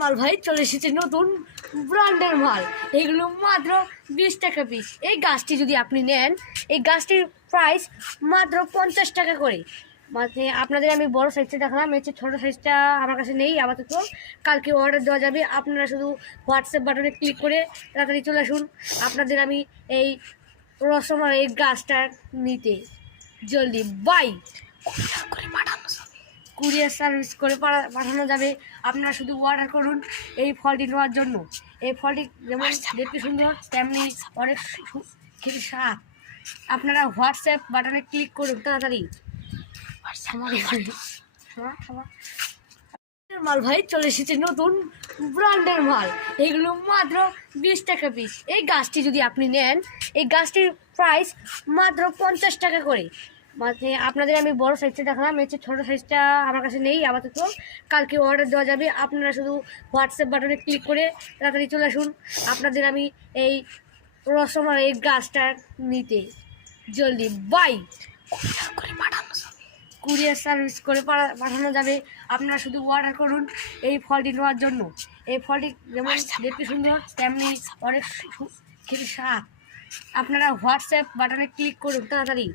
মাল ভাই চলে এসেছে নতুন ব্র্যান্ডের মাল। এগুলো মাত্র 20 টাকা পিস। এই গাছটি যদি আপনি নেন, এই গাছটির প্রাইস মাত্র 50 টাকা করে। মানে আপনাদের আমি বড় সাইজটা দেখালাম, এর চেয়ে ছোটো সাইজটা আমার কাছে নেই আপাতত। কালকে অর্ডার দেওয়া যাবে। আপনারা শুধু হোয়াটসঅ্যাপ বাটনে ক্লিক করে তাড়াতাড়ি চলে আসুন। আপনাদের আমি এই রসমালাই এই গাছটা নিতে জলদি বাই করে পাঠানো যাবে, কুরিয়ার সার্ভিস করে পাঠানো যাবে। আপনারা শুধু অর্ডার করুন এই ফলটি নেওয়ার জন্য। এই ফলটি যেমন দেখতে সুন্দর, তেমনি অনেক খেতে স্বাদ। আপনারা হোয়াটসঅ্যাপ বাটনে ক্লিক করুন তাড়াতাড়ি। মাল ভাই চলে এসেছে নতুন ব্র্যান্ডের মাল। এগুলো মাত্র 20 টাকা পিস। এই গাছটি যদি আপনি নেন, এই গাছটির প্রাইস মাত্র 50 টাকা করে। মানে আপনাদের আমি বড় সাইজটা দেখালাম, এর চেয়ে ছোটো সাইজটা আমার কাছে নেই আপাতত। কালকে অর্ডার দেওয়া যাবে। আপনারা শুধু হোয়াটসঅ্যাপ বাটনে ক্লিক করে তাড়াতাড়ি চলে আসুন। আপনাদের আমি এই রসমালাই এই গাছটা নিতে জলদি বাই করে পাঠানো যাবে, কুরিয়ার সার্ভিস করে পাঠানো যাবে। আপনারা শুধু অর্ডার করুন এই ফলটি নেওয়ার জন্য। এই ফলটি যেমন দেখতে সুন্দর, তেমনি অনেক খেতে স্বাদ। আপনারা হোয়াটসঅ্যাপ বাটনে ক্লিক করুন তাড়াতাড়ি।